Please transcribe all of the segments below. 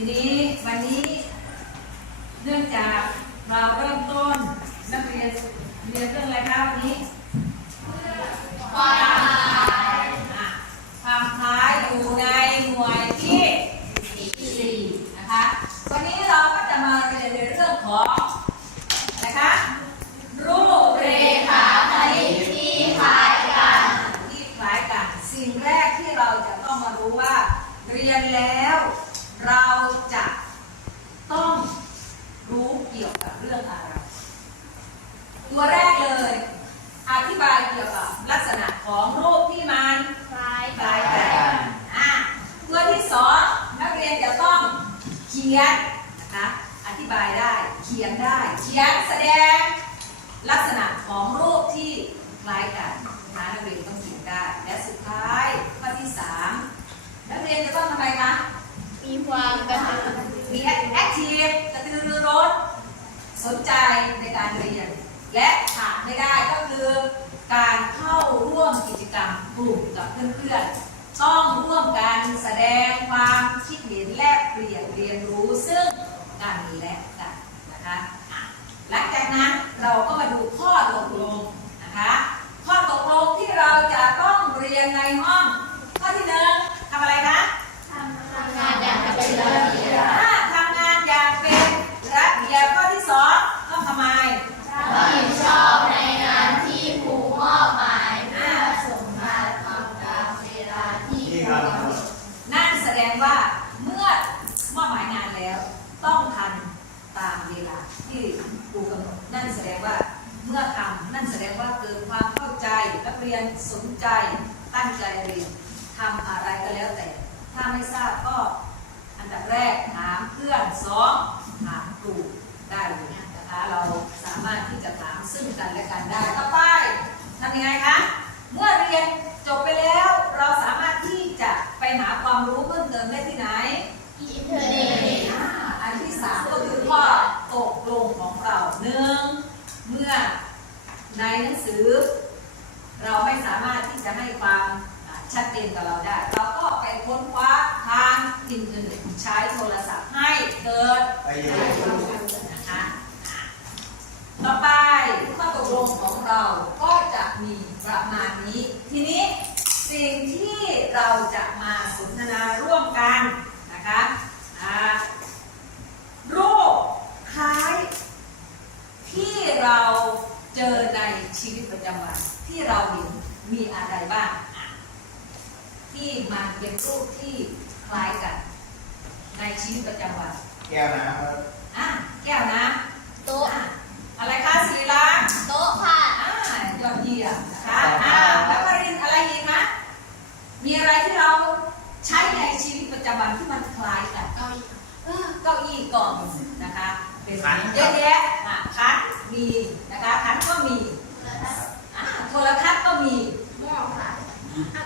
ีนี้วันนี้เนื่องจากเราเริ่มต้นนักเรียนเรียนเรื่องอะไรคะวันนี้ความคล้ายความคล้ายอยู่ในหน่วยที่สี่นะคะวันนี้เราก็จะมาเรียนในเรื่องของนะคะรูปเรขาคณิตที่คล้ายกันที่คล้ายกัน สิ่งแรกที่เราจะต้องมารู้ว่า เรียนแล้วเราจะต้องรู้เกี่ยวกับเรื่องอะไร ตัวแรกเลย อธิบายเกี่ยวกับลักษณะของรูปที่มัน คล้าย คล้ายกันอะตัวที่สองนักเรียนจะต้องเขียนนะคะอธิบายได้เขียนได้เขียนแสดงลักษณะของรูปที่คล้ายกันนะคะนักเรียนต้องเขียนได้ และสุดท้ายข้อที่สามนักเรียนจะต้องทำไมคะมีความกระตือมีแอคทีฟกระตือรือร้นสนใจในการเรียน และขาดไม่ได้ก็คือการเข้าร่วมกิจกรรมกลุ่มกับเพื่อนๆ ต้องร่วมกันแสดงความคิดเห็นแลกเปลี่ยนเรียนรู้ซึ่งกันและกันนะคะอะหลังจากนั้นเราก็มาดูข้อตกลงนะคะ ข้อตกลงที่เราจะต้องเรียนในห้อง ข้อที่หนึ่งทำอะไรคะ ทำงานอย่างเป็นระเบียบ ถ้าทำงานอย่างเป็นระเบียบข้อที่สองต้องทำไม รับผิดชอบในงานที่ครูมอบหมายเพื่อส่งมาทำตามเวลาที่ครูกำหนด นั่นแสดงว่าเมื่อมอบหมายงานแล้ว ต้องทันตามเวลาที่ครูกำหนด นั่นแสดงว่าเมื่อทำนั่นแสดงว่าเกิดความเข้าใจนักเรียนสน ใจตั้งใจเรียนทำอะไรก็แล้วแต่ ถ้าไม่ทราบก็อันดับแรกถามเพื่อนสองถามครูได้เลยนะคะเราสามารถที่จะถามซึ่งกันและกันได้ต่อไปทำยังไงคะเมื่อเรียนจบไปแล้วเราสามารถที่จะไปหาความรู้เพิ่มเติมได้ที่ไหนอินเทอร์เน็ตอ่าอันที่สามก็คือข้อตกลงของเราหนึ่งเมื่อในหนังสือ เราไม่สามารถ ที่จะให้ความอ่าชัดเจนกับเราได้ เราก็ไปค้นคว้าทางอินเทอร์เน็ตใช้โทรศัพท์ให้เกิดไปเรียประนโยชน์นะคะอะต่อไปข้อตกลงของเราก็จะมีประมาณนี้ ทีนี้สิ่งที่เราจะมาสนทนาร่วมกันนะคะอ่ารูปคล้ายที่เราเจอในชีวิตประจำวันที่เราเห็น มีอะไรบ้างอะที่มันเป็นรูปที่คล้ายกัน ในชีวิตประจำวัน แก้วน้ำครับอะแก้วน้ำโต๊ะอะอะไรคะสีล้างโต๊ะค่ะอ่ายอดเยี่ยมนะคะอ่าแล้วก็เรียนอะไรอีกนะมีอะไรที่เราใช้ในชีวิตประจำวันที่มันคล้ายกันเก้าอี้เออเก้าอี้กล่องนะคะ เป็นเยอะแยะอะคันมีนะคะคันก็มีอ่า โทรทัศน์ก็มีหม้อค่ะ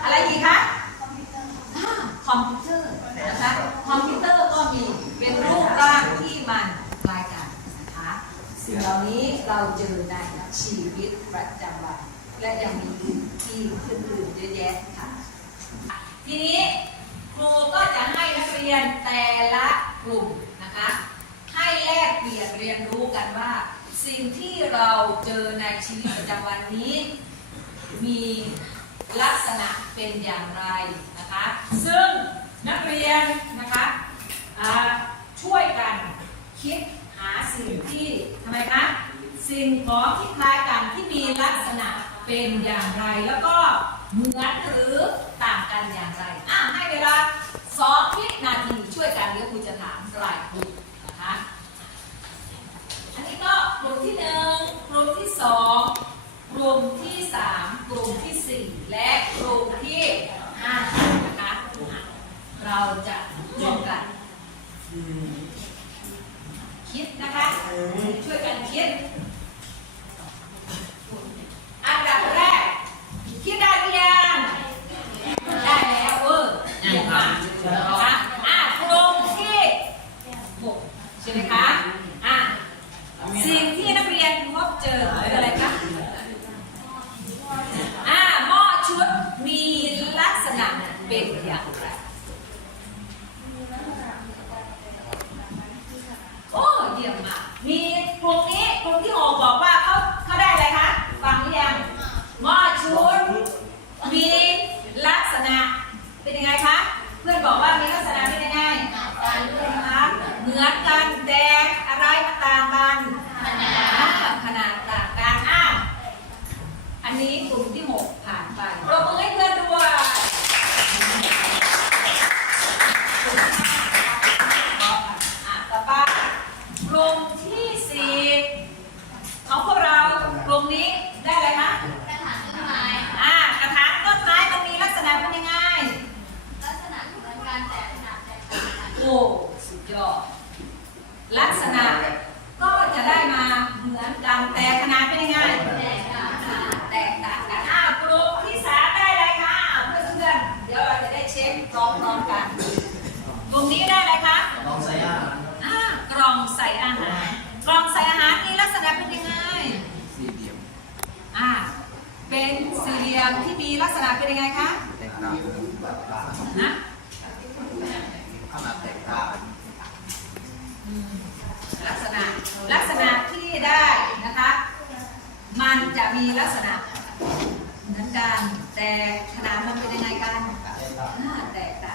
อะไรอีกคะคอมพิวเตอร์อ่าคอมพิวเตอร์นะคะ คอมพิวเตอร์ก็มี เป็นรูปร่างที่มันคล้ายกันนะคะ สิ่งเหล่านี้เราเจอในชีวิตประจำวัน และยังมีที่อื่นๆเยอะแยะค่ะ ทีนี้ครูก็จะให้นักเรียนแต่ละกลุ่มนะคะ ให้แลกเปลี่ยนเรียนรู้กันว่า สิ่งที่เราเจอในชีวิตประจำวันนี้ มีลักษณะเป็นอย่างไรนะคะ ซึ่งนักเรียนนะคะช่วยกันคิดหาสิ่งที่ทำไมคะสิ่งของที่คล้ายกันที่มีลักษณะเป็นอย่างไร แล้วก็เหมือนหรือต่างกันอย่างไรอะให้เวลาสองวินาทีช่วยกันเดี๋ยวครูจะถามรายกลุ่มนะคะ อันนี้ก็กลุ่มที่หนึ่ง ลุ่มที่สามกลุ่มที่สี่และกลุ่มที่ห้านะคะเราจะร่วมกัน คิดนะคะ ช่วยกันคิด อันดับแรก คิดได้หรือยังได้แล้วเออเยี่ยมมาก โอ้เยี่ยมม่ะมีกลุ่มนี้กลุ่มที่หกบอกว่าเขาเขาได้อะไรคะฟังหรือยังหม้อชุนมีลักษณะเป็นยังไงคะเพื่อนบอกว่ามีลักษณะเป็นยังไงต่างกันคะเหมือนกันแดงอะไรต่างกันขนาดขนาดต่างกันอ้าอันนี้ ลักษณะเหมือนกัน แต่ขนาดมันเป็นยังไงกันแตกต่าง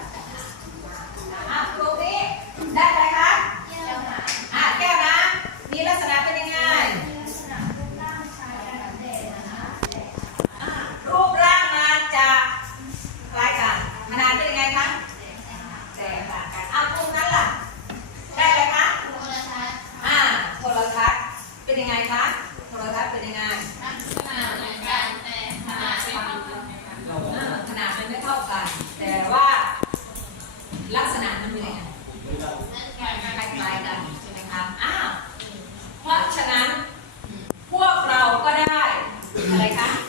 อะไรคะ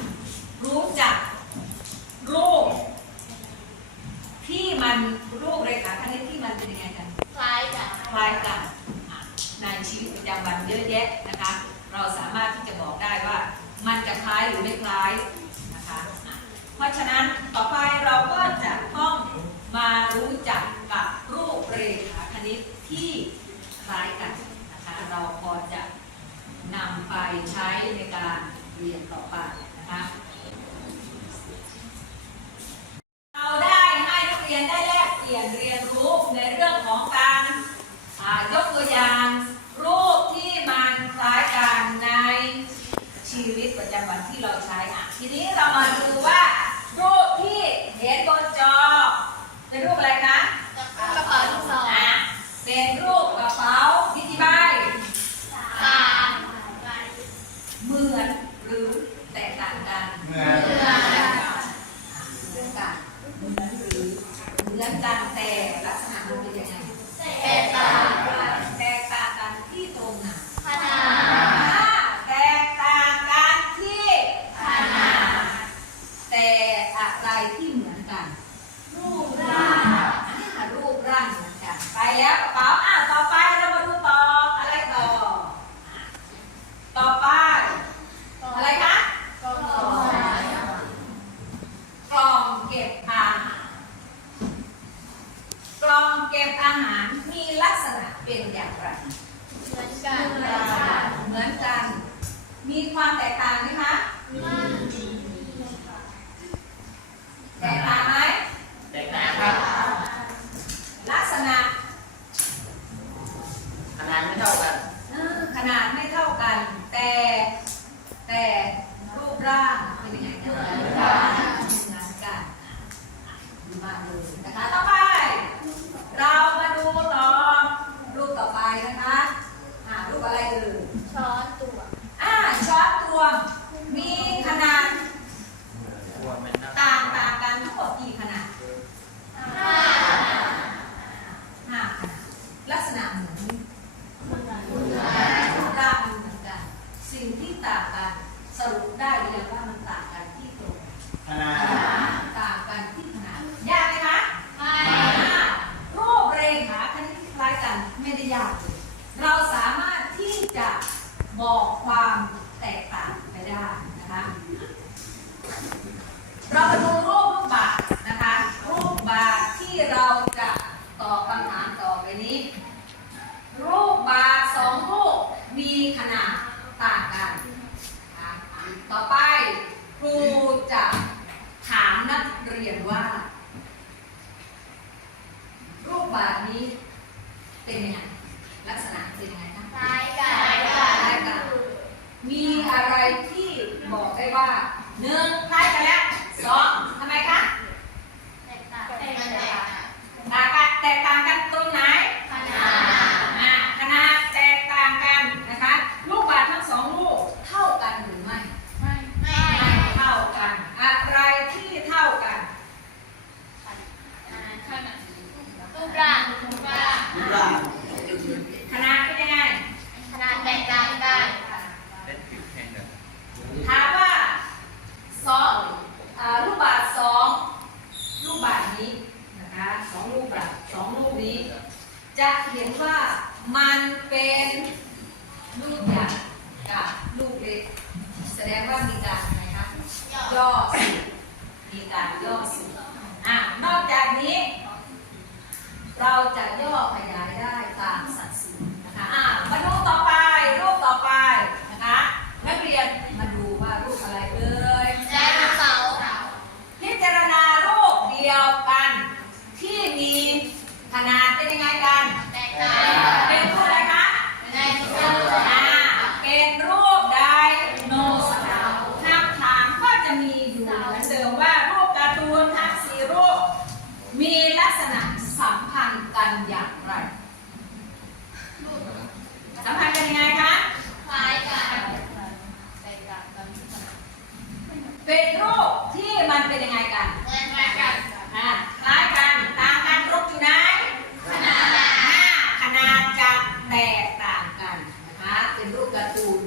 เป็นรูปการ์ตูน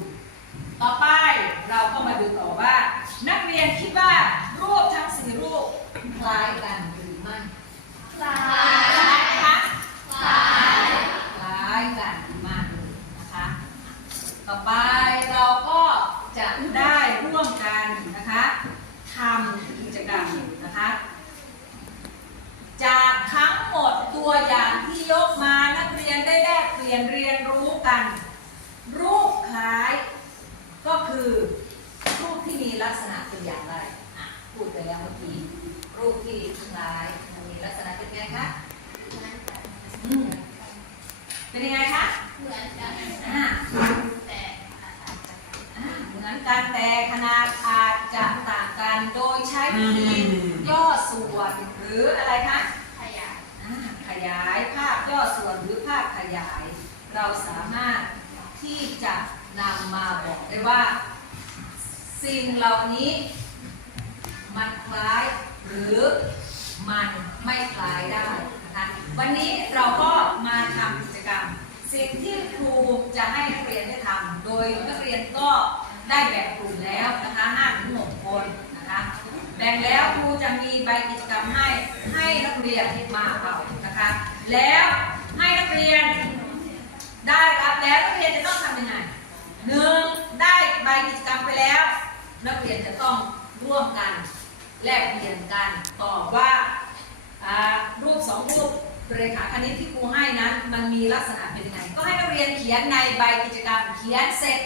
ต่อไปเราก็มาดูต่อว่า นักเรียนคิดว่ารูปทั้งสี่รูปคล้ายกันหรือไม่ คล้าคล้ายยไหมคะคล้ายคล้ายกันมากเลยนะคะ ต่อไปเราก็จะได้ร่วมกันนะคะทำกิจกรรมนะคะ จากทั้งหมดตัวอย่างที่ยกมานักเรียนได้แลกเปลี่ยนเรียนรู้กัน รูปคล้ายก็คือรูปที่มี ลักษณะเป็นอย่างไรพูดไปแล้วเมื่อกี้รูปที่คล้ายมันมีลักษณะเป็นไงคะเป็นยังไงคะเหมือนกันอ่าแต่เหมือนกันแต่ขนาดอาจจะต่างกันโดยใช้วิธีย่อส่วนหรืออะไรคะขยายขยายภาพย่อส่วนหรือภาพขยาย เราสามารถที่จะนำมาบอกได้ว่า สิ่งเหล่านี้ มันคล้ายหรือมันไม่คล้ายได้นะคะวันนี้เราก็มาทำกิจกรรม สิ่งที่ครูจะให้นักเรียนได้ทำโดยนักเรียนก็ได้แบ่งกลุ่มแล้วนะคะ5ถึง6คนนะคะแบ่งแล้วครูจะมีใบกิจกรรมให้ให้นักเรียนมาเอานะคะแล้วให้นักเรียนได้รับแล้วนักเรียนจะต้องทำยังไงหนึ่งได้ใบกิจกรรมไปแล้ว นักเรียนจะต้องร่วมกันแลกเปลี่ยนกันตอบว่ารูปสองรูปเรขาคณิตที่ครูให้นั้นมันมีลักษณะเป็นยังไง ก็ให้นักเรียนเขียนในใบกิจกรรมเขียนเสร็จ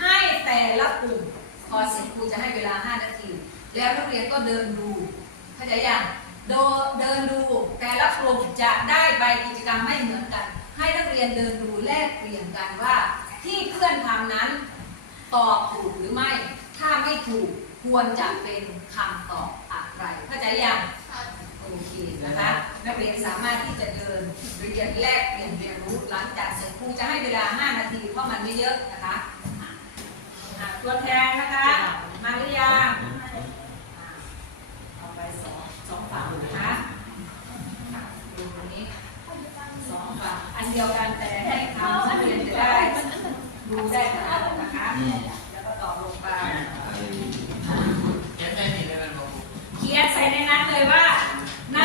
ให้แต่ละกลุ่มพอเสร็จครูจะให้เวลา 5 นาที แล้วนักเรียนก็เดินดูเข้าใจยังโดเดินดูแต่ละกลุ่มจะได้ใบกิจกรรมไม่เหมือนกัน ให้นักเรียนเดินดูแลกเปลี่ยนกันว่า ที่เพื่อนทำนั้นตอบถูกหรือไม่ ถ้าไม่ถูกควรจะเป็นคำตอบอะไรเข้าใจยังโอเคนะคะนักเรียนสามารถที่จะเดินเรียนแลกเปลี่ยนเรียนรู้หลังจากเสร็จครูจะให้เวลา 5 นาทีเพราะมันไม่เยอะนะคะตัวแทนนะคะ มาหรือยังเอาไปสองสองฝั่งนะคะดูตรงนี้สองฝั่งอันเดียวกันแต่ให้คำนักเรียนจะได้ ดูได้ขนาดนะคะ เลยว่าใน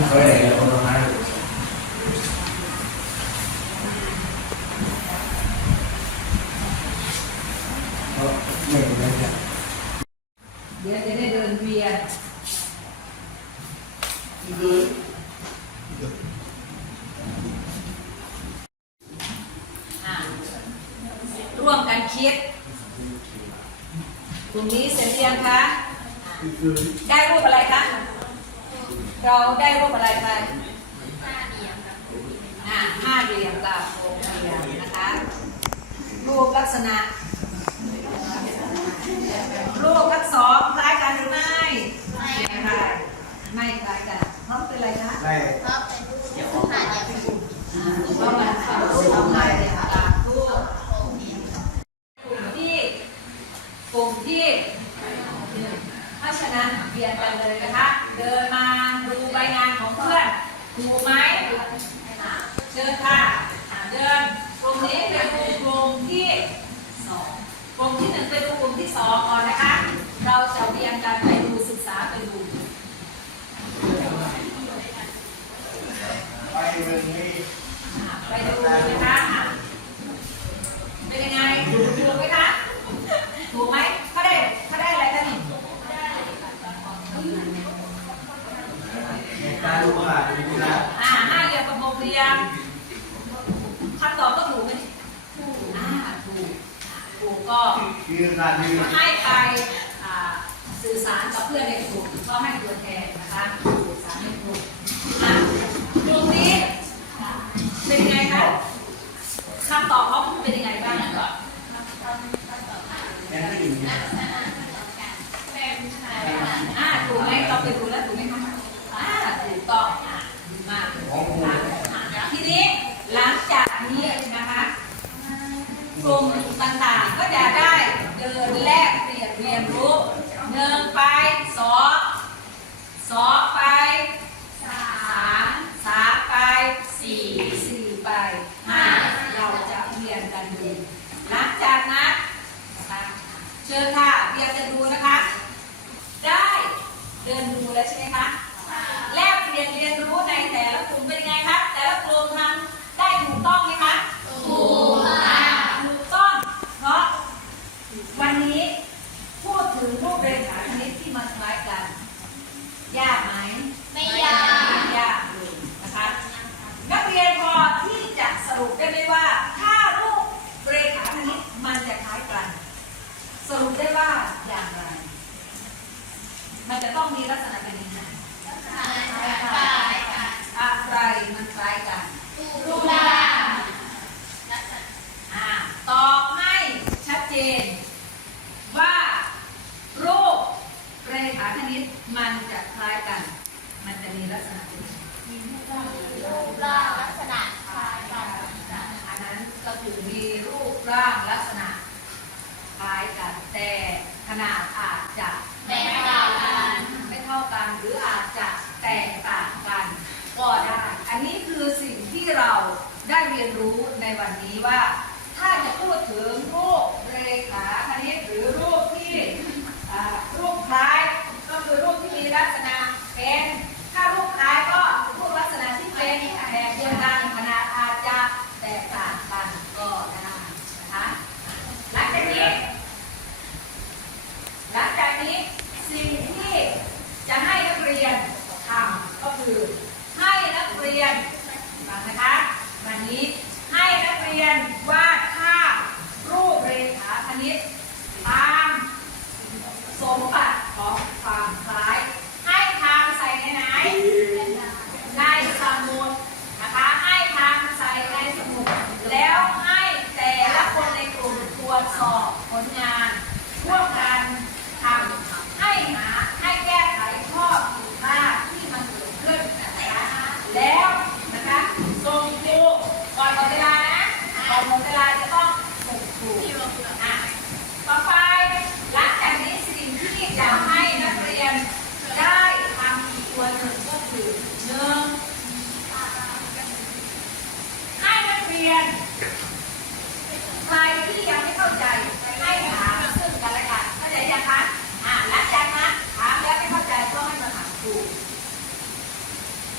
Okay. ไม่คล้ายกันพร้อมเป็นอะไรคะไม่ครับ Amen. laro. ได้เรียนรู้ในวันนี้ว่า ถ้าจะพูดถึงรู What?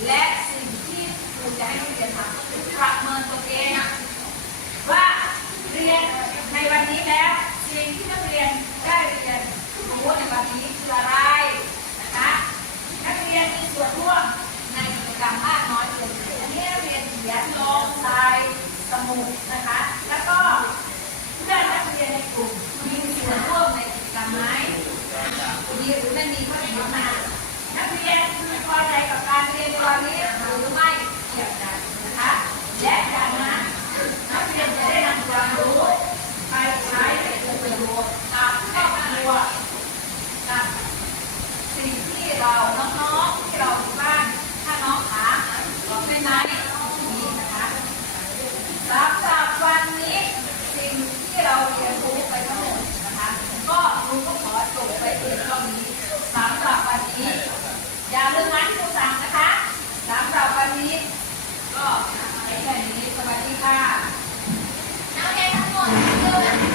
และสิ่งที่ครูจะให้นักเรียนทำก็คือประเมินตัวเองว่าเรียนในวันนี้แล้วสิ่งที่นักเรียนได้เรียนรู้ในวันนี้คืออะไรนะคะนักเรียนมีส่วนร่วมในกิจกรรมมากน้อยเพียงใดอันนี้เรียนเขียนลงใส่สมุดนะคะ แล้วก็เพื่อนนักเรียนในกลุ่มมีส่วนร่วมในกิจกรรมไหมมีหรือไม่มีก็เขียมา นักเรียนพอใจกับการเรียนตอนนี้หรือไม่อย่างไรนะคะ และจากนั้นนักเรียนจะได้นำความรู้ไปใช้ให้เกิดประโยชน์กับครอบครัวสิ่งที่เราน้องๆที่เราอยู่บ้านถ้าน้องหาก็เป็นไหนนี้นะคะสำหรับวันนี้สิ่งที่เราเรียนรู้ไปทั้งหมดนะคะ ก็รู้ก็ขอจบไปเพีงเท่นี้สำหรับวันนี้ อย่าลืมร้านที่สั่งนะคะสำหรับวันนี้ ก็แค่นี้สวัสดีค่ะ น้ำแกงทั้งหมดเย